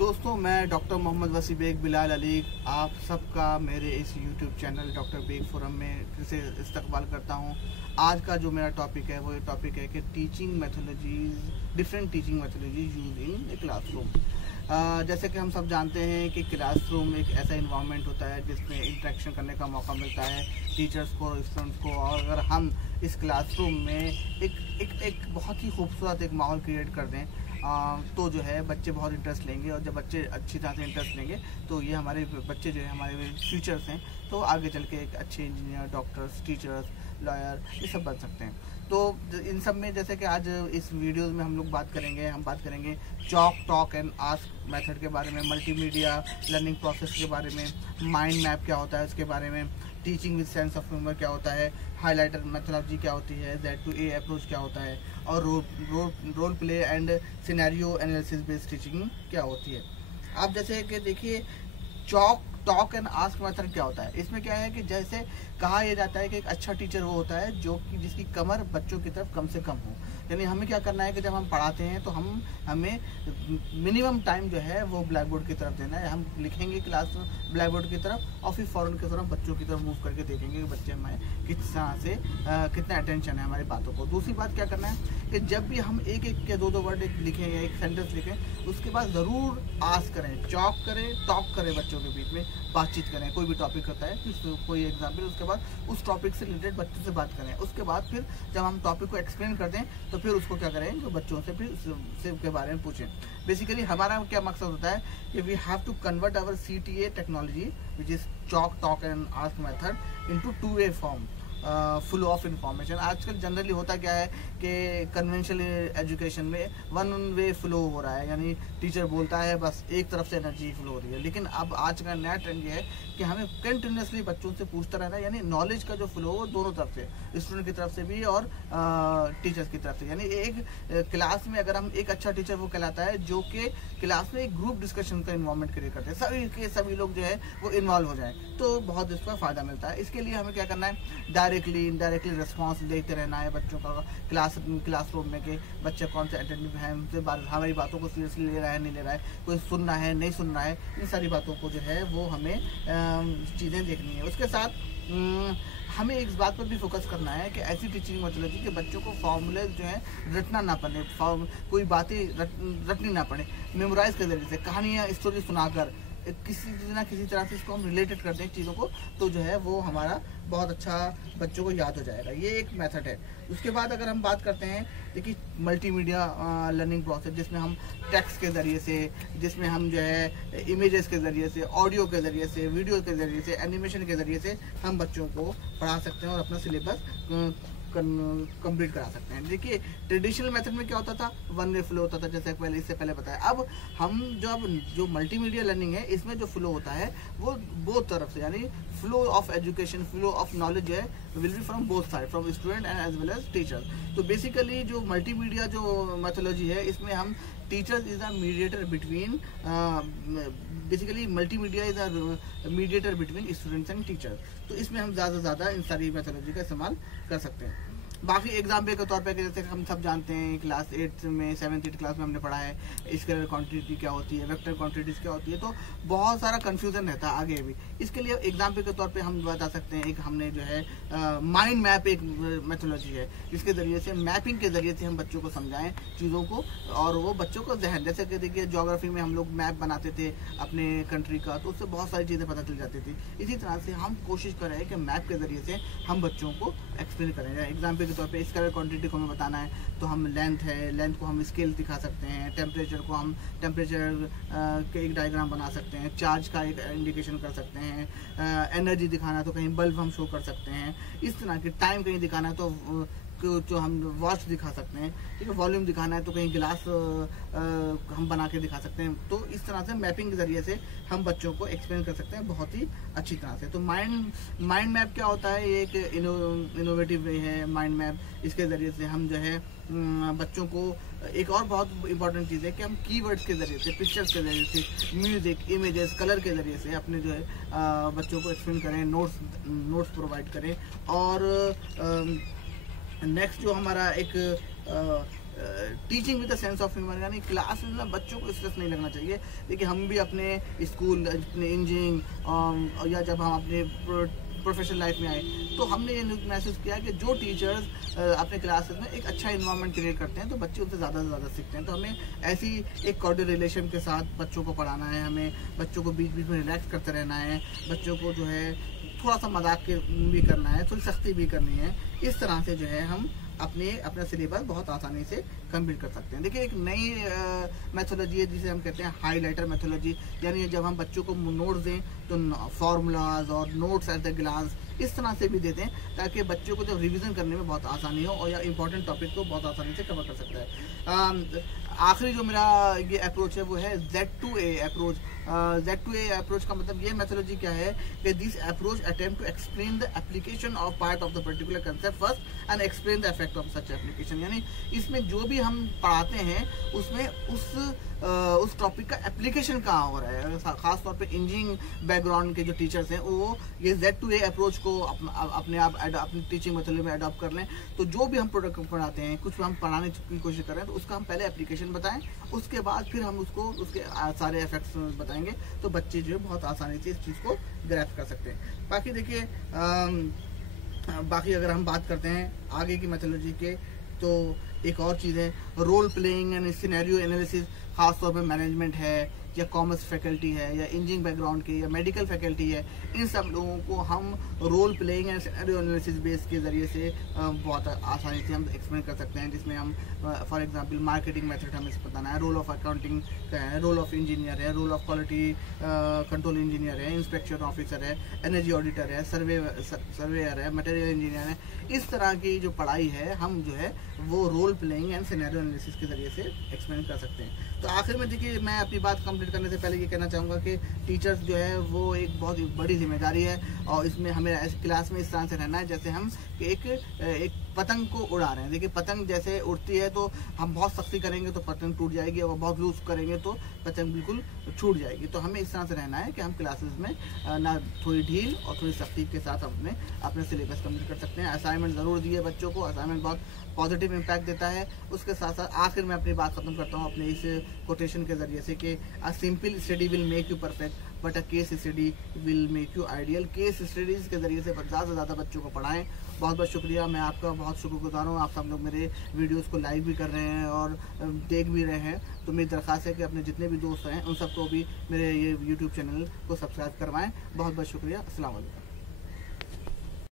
दोस्तों, मैं डॉक्टर मोहम्मद वसी बेग बिलाल अली आप सबका मेरे इस YouTube channel doctor Baig forum में फिर से इस्तकबाल करता हूं। आज का जो मेरा टॉपिक है वो ये टॉपिक है कि teaching methodologies, different teaching methodologies use in a classroom. जैसे कि हम सब जानते हैं कि क्लासरूम एक ऐसा इन्वायरमेंट होता है जिसमें इंटरेक्शन करने का मौका मिलता है टीचर्स को, स्टूडेंट्स को। और अगर हम इस क्लासरूम में एक बहुत ही खूबसूरत एक माहौल क्रिएट कर दें तो जो है बच्चे बहुत इंटरेस्ट लेंगे। और जब बच्चे अच्छी तरह से इंटरेस्ट लेंगे तो ये हमारे बच्चे जो है हमारे फ्यूचर्स हैं, तो आगे चल के एक अच्छे इंजीनियर, डॉक्टर्स, टीचर्स, लॉयर ये सब बन सकते हैं। तो इन सब में जैसे कि आज इस वीडियोस में हम लोग बात करेंगे chalk, talk and ask method के बारे में, मल्टीमीडिया लर्निंग प्रोसेस के बारे में, माइंड मैप क्या होता है उसके बारे में, teaching with sense of humour क्या होता है, हाइलाइटर मेथोडोलॉजी क्या होती है, Z2A अप्रोच क्या होता है, और role play and scenario analysis based teaching क्या होती है। आप जैसे कि देखिए chalk, talk and ask method क्या होता है। इसमें क्या है कि जैसे कहा यह जाता है कि एक अच्छा टीचर वो होता है जो कि जिसकी कमर बच्चों की तरफ कम से कम हो। यानी हमें क्या करना है कि जब हम पढ़ाते हैं तो हमें मिनिमम टाइम जो है वो ब्लैक बोर्ड की तरफ देना है। हम लिखेंगे क्लास ब्लैक बोर्ड की तरफ और फिर फ़ौरन की तरफ बच्चों की तरफ मूव करके देखेंगे कि बच्चे हमें किस तरह से कितना अटेंशन है हमारी बातों को। दूसरी बात क्या करना है कि जब भी हम एक या दो वर्ड लिखें या एक सेंटेंस लिखें उसके बाद ज़रूर आस्क करें, चॉक करें, टॉक करें, बच्चों के बीच में बातचीत करें। कोई भी टॉपिक होता है कोई एग्जाम्पल, उसके बाद उस टॉपिक से रिलेटेड बच्चों से बात करें। उसके बाद फिर जब हम टॉपिक को एक्सप्लेन कर दें तो फिर उसको क्या करें कि बच्चों से फिर उसके बारे में पूछें। बेसिकली हमारा क्या मकसद होता है कि we have to convert our CTA technology which is chalk, talk and ask method into 2-way form, full of information. आजकल जनरली होता क्या है कि कन्वेंशनल एजुकेशन में वन वे फ्लो हो रहा है, यानी टीचर बोलता है बस एक तरफ से एनर्जी फ्लो हो रही है। लेकिन अब आज का नया ट्रेंड ये है कि हमें कंटिन्यूसली बच्चों से पूछता रहना है, यानी नॉलेज का जो फ्लो हो दोनों तरफ से, स्टूडेंट की तरफ से भी और टीचर्स की तरफ से। यानी एक क्लास में अगर हम एक अच्छा टीचर वो कहलाता है जो कि क्लास में एक ग्रुप डिस्कशन का इन्वॉल्वमेंट क्रिएट करते हैं, सभी लोग जो है वो इन्वॉल्व हो जाए तो बहुत इसका फ़ायदा मिलता है। इसके लिए हमें क्या करना है, डायरेक्टली इनडायरेक्टली रिस्पांस देते रहना है बच्चों का क्लासरूम में कि बच्चे कौन से अटेंटिव हैं, हमारी बातों को सीरियसली ले रहा है नहीं ले रहा है, कोई सुन रहा है नहीं सुन रहा है, इन सारी बातों को जो है वो हमें चीज़ें देखनी है। उसके साथ हमें इस बात पर भी फोकस करना है कि ऐसी टीचिंग मेथोडोलॉजी कि बच्चों को फॉर्मूले जो है रटना ना पड़े, कोई बातें रटनी ना पड़े, मेमोराइज के जरिए से कहानियाँ, स्टोरी सुनाकर किसी ना किसी तरह से इसको हम रिलेटेड करते हैं चीज़ों को, तो जो है वो हमारा बहुत अच्छा बच्चों को याद हो जाएगा। ये एक मेथड है। उसके बाद अगर हम बात करते हैं देखिए मल्टीमीडिया लर्निंग प्रोसेस, जिसमें हम टेक्स्ट के ज़रिए से, जिसमें हम जो है इमेजेस के ज़रिए से, ऑडियो के ज़रिए से, वीडियो के ज़रिए से, एनिमेशन के ज़रिए से हम बच्चों को पढ़ा सकते हैं और अपना सिलेबस कंप्लीट करा सकते हैं। देखिए ट्रेडिशनल मेथड में क्या होता था, वन वे फ्लो होता था, जैसे इससे पहले बताया। अब हम जो मल्टीमीडिया लर्निंग है इसमें जो फ्लो होता है वो बोथ तरफ से, यानी flow of education, flow of knowledge है will be from both side, from student and as well as teacher. तो बेसिकली जो मल्टीमीडिया जो मेथोडोलॉजी है इसमें हम teachers is a mediator between, basically multimedia is a mediator between students and teachers. तो इसमें हम ज़्यादा से ज़्यादा इन सारी मेथोडोलॉजी का इस्तेमाल कर सकते हैं। बाकी एग्जाम्पल के तौर पे जैसे हम सब जानते हैं क्लास 8 में 7th क्लास में हमने पढ़ा है स्केलर क्वांटिटी क्या होती है, वेक्टर क्वांटिटीज़ क्या होती है, तो बहुत सारा कंफ्यूजन रहता है आगे भी। इसके लिए एग्जाम्पल के तौर पे हम बता सकते हैं, एक हमने जो है माइंड मैप एक मेथोडोलॉजी है जिसके ज़रिए से, मैपिंग के ज़रिए से हम बच्चों को समझाएं चीज़ों को और वो बच्चों को जहन, जैसे कि देखिए ज्योग्राफी में हम लोग मैप बनाते थे अपने कंट्री का, तो उससे बहुत सारी चीज़ें पता चल जाती थी। इसी तरह से हम कोशिश करें कि मैप के ज़रिए से हम बच्चों को एक्सप्लेन करें। एग्जाम्पल के तौर पे स्केलर क्वांटिटी को हमें बताना है तो हम लेंथ को हम स्केल दिखा सकते हैं, टेम्परेचर को हम टेम्परेचर के एक डायग्राम बना सकते हैं, चार्ज का एक इंडिकेशन कर सकते हैं, एनर्जी दिखाना है तो कहीं बल्ब हम शो कर सकते हैं, इस तरह के टाइम कहीं दिखाना है तो जो हम वॉच दिखा सकते हैं, ठीक है, वॉल्यूम दिखाना है तो कहीं गिलास हम बना के दिखा सकते हैं। तो इस तरह से मैपिंग के ज़रिए से हम बच्चों को एक्सप्लेन कर सकते हैं बहुत ही अच्छी तरह से। तो माइंड मैप क्या होता है, ये एक इनोवेटिव वे है माइंड मैप। इसके ज़रिए से हम जो है बच्चों को, एक और बहुत इंपॉर्टेंट चीज़ है कि हम कीवर्ड्स के ज़रिए से, पिक्चर्स के ज़रिए से, म्यूज़िक, इमेजेस, कलर के ज़रिए से अपने जो है बच्चों को एक्सप्लेन करें, नोट्स प्रोवाइड करें। और नेक्स्ट जो हमारा एक teaching with the sense of humour, यानी क्लास में बच्चों को स्ट्रेस नहीं लगना चाहिए। देखिए हम भी अपने स्कूल, अपने इंजीनियरिंग या जब हम अपने प्रोफेशनल लाइफ में आए तो हमने ये महसूस किया कि जो टीचर्स अपने क्लासेस में एक अच्छा इन्वायरमेंट क्रिएट करते हैं तो बच्चे उनसे ज़्यादा से ज़्यादा सीखते हैं। तो हमें ऐसी एक कॉर्डियल रिलेशन के साथ बच्चों को पढ़ाना है, हमें बच्चों को बीच बीच में रिलैक्स करते रहना है, बच्चों को जो है थोड़ा सा मजाक भी करना है, थोड़ी सख्ती भी करनी है। इस तरह से जो है हम अपना सिलेबस बहुत आसानी से कंप्लीट कर सकते हैं। देखिए एक नई मेथोलॉजी है जिसे हम कहते हैं हाईलाइटर मेथोलॉजी, यानी जब हम बच्चों को नोट्स दें तो फार्मूलाज और नोट्स एट द ग्लांस इस तरह से भी देते हैं ताकि बच्चों को जब रिवीजन करने में बहुत आसानी हो और या इंपॉर्टेंट टॉपिक को बहुत आसानी से कवर कर सकता है। आखिरी जो मेरा ये अप्रोच है वो है Z2A अप्रोच। Z2A अप्रोच का मतलब ये मेथोलॉजी क्या है कि this approach attempt to explain the application of part of the particular concept first and explain the effect of such application, यानी इसमें जो भी हम पढ़ाते हैं उसमें उस टॉपिक का एप्लीकेशन कहाँ हो रहा है। खास तौर पे इंजीनियरिंग बैकग्राउंड के जो टीचर्स हैं वो ये Z2A अप्रोच को अपनी टीचिंग मेथोडोलॉजी में अडॉप्ट कर लें। तो जो भी हम प्रोडक्ट पढ़ाते हैं, कुछ हम पढ़ाने की कोशिश कर रहे हैं तो उसका हम पहले एप्लीकेशन बताएं, उसके बाद फिर हम उसके सारे इफेक्ट्स बताएंगे तो बच्चे जो है बहुत आसानी से इस चीज़ को ग्रैस्प कर सकते हैं। बाकी देखिए बाकी अगर हम बात करते हैं आगे की मेथोडोलॉजी के तो एक और चीज़ है role playing and scenario analysis. खास तौर पे मैनेजमेंट है या कॉमर्स फैकल्टी है या इंजीनियरिंग बैकग्राउंड के या मेडिकल फैकल्टी है, इन सब लोगों को हम role playing and scenario analysis base के ज़रिए से बहुत आसानी से हम एक्सप्लेन कर सकते हैं, जिसमें हम फॉर एग्जांपल मार्केटिंग मेथड हमें बताना है, रोल ऑफ अकाउंटिंग का है, रोल ऑफ इंजीनियर है, role of quality control engineer है, इंस्पेक्शन ऑफिसर है, एनर्जी ऑडिटर है, सर्वेयर है, मटेरियल इंजीनियर है। इस तरह की जो पढ़ाई है हम जो है वो role playing and scenario analysis के ज़रिए से एक्सप्लेन कर सकते हैं। तो आखिर में देखिए मैं अपनी बात कंप्लीट करने से पहले ये कहना चाहूँगा कि टीचर्स जो है वो एक बहुत बड़ी जिम्मेदारी है और इसमें हमें क्लास में इस तरह से रहना है जैसे हम एक पतंग को उड़ा रहे हैं। देखिए पतंग जैसे उड़ती है तो हम बहुत सख्ती करेंगे तो पतंग टूट जाएगी और बहुत लूज करेंगे तो पतंग बिल्कुल छूट जाएगी। तो हमें इस तरह से रहना है कि हम क्लासेस में ना थोड़ी ढील और थोड़ी सख्ती के साथ अपने सिलेबस कंप्लीट कर सकते हैं। असाइनमेंट ज़रूर दिए बच्चों को, असाइनमेंट बहुत पॉजिटिव इम्पैक्ट देता है। उसके साथ साथ आखिर में अपनी बात खत्म करता हूँ अपने इस कोटेशन के ज़रिए से कि a simple study will make you perfect but a case study will make you ideal. Case studies के ज़रिए से ज़्यादा से ज़्यादा बच्चों को पढ़ाएं। बहुत बहुत शुक्रिया, मैं आपका बहुत शुक्रगुजार हूँ। आप सब लोग मेरे वीडियोस को लाइक भी कर रहे हैं और देख भी रहे हैं। तो मेरी दरख्वास्त है कि अपने जितने भी दोस्त हैं उन सबको भी मेरे ये यूट्यूब चैनल को सब्सक्राइब करवाएं। बहुत बहुत शुक्रिया। अस्सलाम वालेकुम।